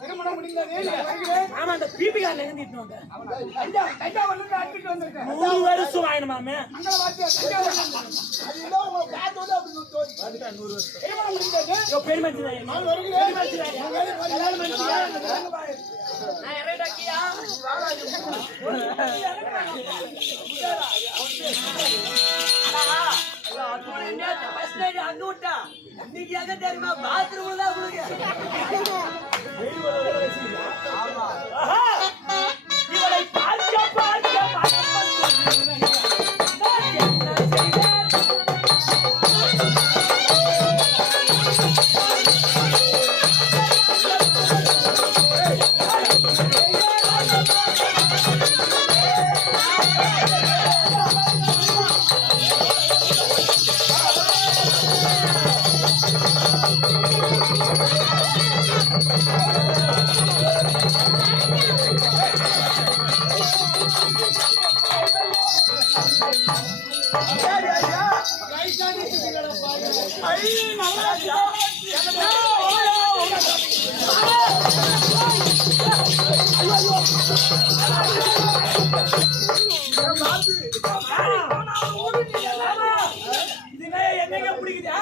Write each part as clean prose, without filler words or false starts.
திருமணம் முடிந்தது. ஆமா, அந்த பீபிகார்ல இருந்து இட்டு வந்தேன். 100 வருஷம் ஆயிடுமாமே. பெரிய மனுஷன் அங்க விட்டா இன்னைக்கு எங்க தெரியுமா பாத்ரூம் தான் இவரை பார்க்க என்னங்க பிடிக்குதா?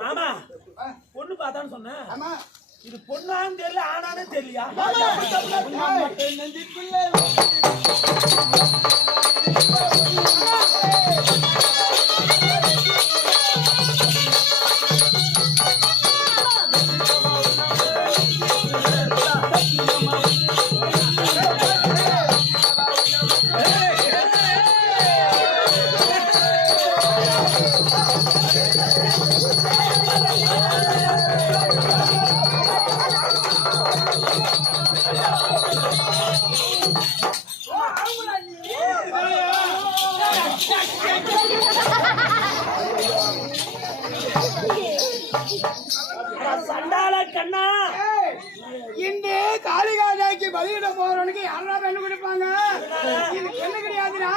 மாமா பொண்ணு பார்த்தான்னு சொன்னேன். இது பொண்ணான்னு தெரியல, ஆனானே தெரியலையா? சண்டால கண்ணா, இன்று காளிகாஜாய்க்கு பலியிட போறவனுக்கு யாரா பெண்ணு கொடுப்பாங்க? இது பெண்ணு கிடையாதுடா,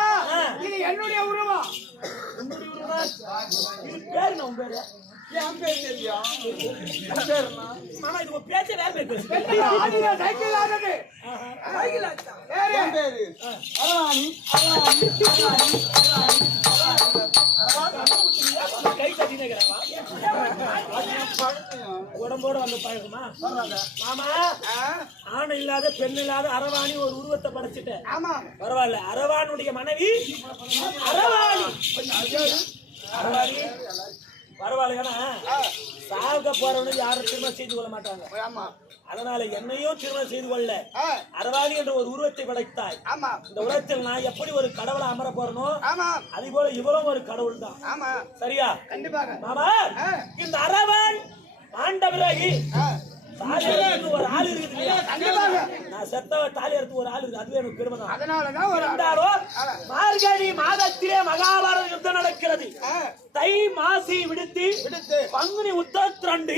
இது என்னுடைய உருவம். என் பேர் தெரியும். மாமா இது ஒரு பேச்ச வேற பேர் பேசு. சைக்கிள் ஆடுறது கை தட்டினே உடம்போட வந்து பழகுமா? மாமா ஆண் இல்லாத பெண் இல்லாத அரவாணி ஒரு உருவத்தை படைச்சிட்டேன். ஆமா பரவாயில்ல. அரவானுடைய மனைவி அரவாணி. அரவாணி பரவாயில்ல. சாக போறவனு யாரும் திருமணம் செய்து கொள்ள மாட்டாங்க. அதனால என்னையும் திருமணம் செய்து கொள்ள அரவாணி என்ற ஒரு உருவத்தை படைத்தாய். இந்த உலகத்தில் நான் எப்படி ஒரு கடவுளை அமர போறனோ அதே போல இவரும் ஒரு கடவுள் தான். சரியா? கண்டிப்பாக மாமா, இந்த அரவான் ஆண்ட பிறகு ஒரு ஆள் இருக்குது. நான் செத்தவ தாலி எடுத்து ஒரு ஆள் இருக்கு. அதுவே எனக்கு பெருமைதான். அதனாலதான் மார்கழி மாதத்திலே மகாபாரத யுத்தம் நடக்கிறது. தை மாசி விடுத்து பங்குனி உத்திரண்டு,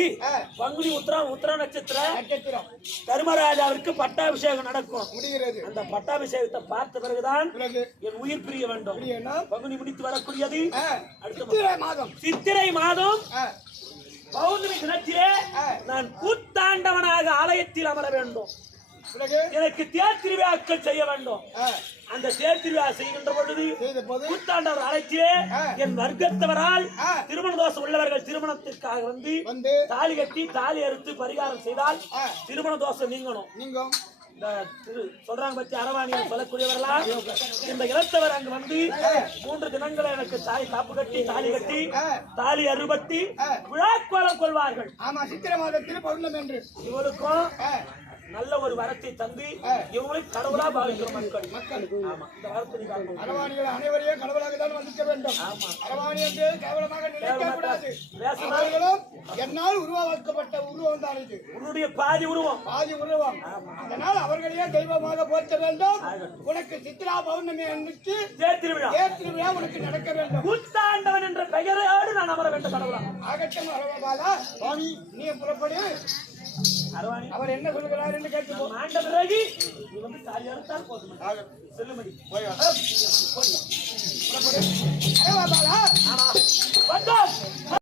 பங்குனி உத்திர நட்சத்திரம் தர்மராஜாவிற்கு பட்டாபிஷேகம் நடக்கும். அந்த பட்டாபிஷேகத்தை பார்த்த பிறகுதான் என் உயிர் பிரிய வேண்டும். பங்குனி முடித்து வரக்கூடியது சித்திரை மாதம் பௌர்ணமி தினத்திலே நான் கூத்தாண்டவனாக ஆலயத்தில் அமர வேண்டும். எனக்கு தேர் திருவிழாக்கள் செய்ய வேண்டும். அந்த தேர் திருவிழா செய்கின்ற பொழுது கூத்தாண்டவர் அழைச்சியே என் வர்க்கத்தவரால் திருமண தோஷம் உள்ளவர்கள் திருமணத்திற்காக வந்து தாலி கட்டி தாலி அறுத்து பரிகாரம் செய்தால் திருமண தோஷம் நீங்கணும். சொல்றாங்க பத்தி அரவாணியை சொல்லக்கூடியவர்களா இந்த இளத்தவர் அங்கு வந்து 3 தினங்களை எனக்கு தாலி காப்பு கட்டி தாலி கட்டி தாலி அறுபட்டி விழாக்கோலம் கொள்வார்கள். சித்திரை மாதத்தில் பௌர்ணமி என்று இவருக்கும் நல்ல ஒரு வரத்தை தந்து இவங்களை கடவுளா பாவிக்கிற மக்கள். அரவாணிகள் அனைவரையும் கடவுளாக தான் வந்திருக்க வேண்டும். அரவாணி என்று கேவலமாக நினைக்க கூடாது. என்னால் உருவாக்கப்பட்ட உருவம் தான் இது. உன்னுடைய பாதி உருவம். அதனால் அவர்களையே தெய்வமாக போற்ற வேண்டும். உனக்கு சித்ரா பௌர்ணமி அன்னைக்கு தேர் திருவிழா உனக்கு நடக்க வேண்டும். கூத்தாண்டவன் என்ற பெயரோடு நான் அமர வேண்டும் கடவுளா. ஆகட்டும் அரவபாலா சுவாமி, நீ புறப்படு. அரவாணி அவர் என்ன சொல்லுகிறார் என்று கேட்டு ஆண்ட பிறகு நீ வந்து காரியம் போதும் ஆகட்டும். செல்லுமடி போய் வா. போய்